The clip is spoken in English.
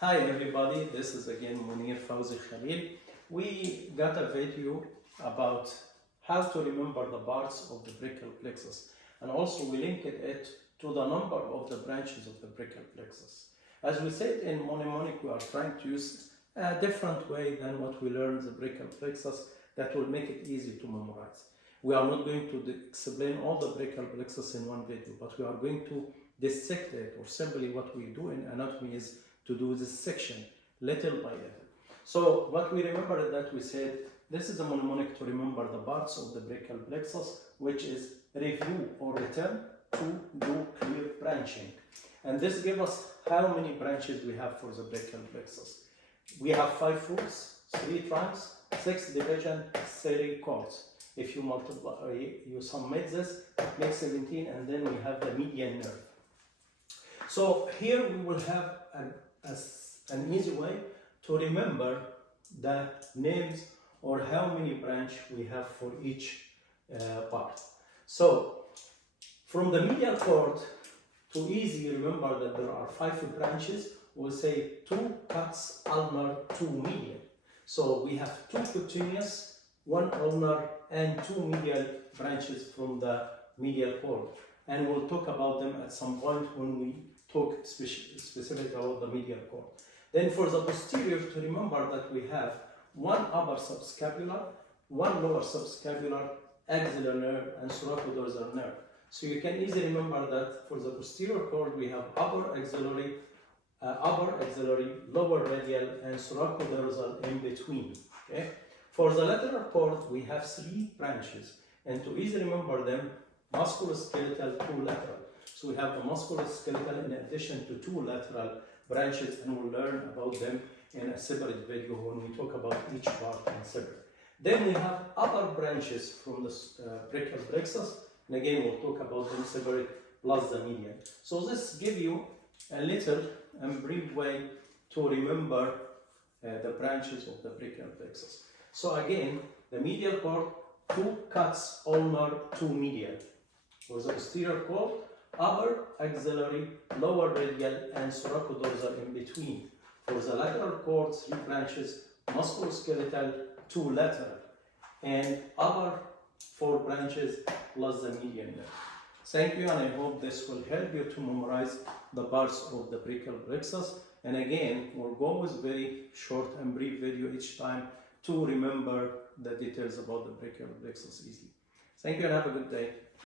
Hi everybody, this is again Munir Fawzi Khalil. We got a video about how to remember the parts of the brachial plexus, and also we linked it to the number of the branches of the brachial plexus. As we said in MoneMoniK, we are trying to use a different way than what we learned the brachial plexus that will make it easy to memorize. We are not going to explain all the brachial plexus in one video, but we are going to dissect it, or simply what we do in anatomy is to do this section little by little. So what we remember is that we said this is a mnemonic to remember the parts of the brachial plexus, which is review or return to do clear branching. And this gives us how many branches we have for the brachial plexus. We have 5 roots, 3 trunks, 6 division, 3 chords. If you multiply, you summate this, it makes 17, and then we have the median nerve. So here we will have an easy way to remember the names or how many branches we have for each part. So from the medial cord, to easily remember that there are 5 branches, we'll say 2 cuts ulnar, 2 medial. So we have 2 cutaneous, 1 ulnar, and 2 medial branches from the medial cord. And we'll talk about them at some point when we talk specifically about the medial cord. Then for the posterior, to remember that we have 1 upper subscapular, 1 lower subscapular, axillary nerve, and thoracodorsal nerve. So you can easily remember that for the posterior cord we have upper axillary, lower radial, and thoracodorsal in between. Okay? For the lateral cord we have 3 branches, and to easily remember them, musculoskeletal, 2 lateral. So we have the musculoskeletal in addition to 2 lateral branches, and we'll learn about them in a separate video when we talk about each part in separate. Then we have upper branches from the brachial plexus, and again we'll talk about them separate, plus the median. So this gives you a little and brief way to remember the branches of the brachial plexus. So again, the medial cord, 2 cuts ulnar, 2 medial. For the posterior cord, upper axillary, lower radial, and thoracodorsal in between. For the lateral cord, 3 branches, musculoskeletal, 2 lateral, and upper 4 branches plus the median nerve. Thank you, and I hope this will help you to memorize the parts of the brachial plexus. And again, we'll go with very short and brief video each time to remember the details about the brachial plexus easily. Thank you and have a good day.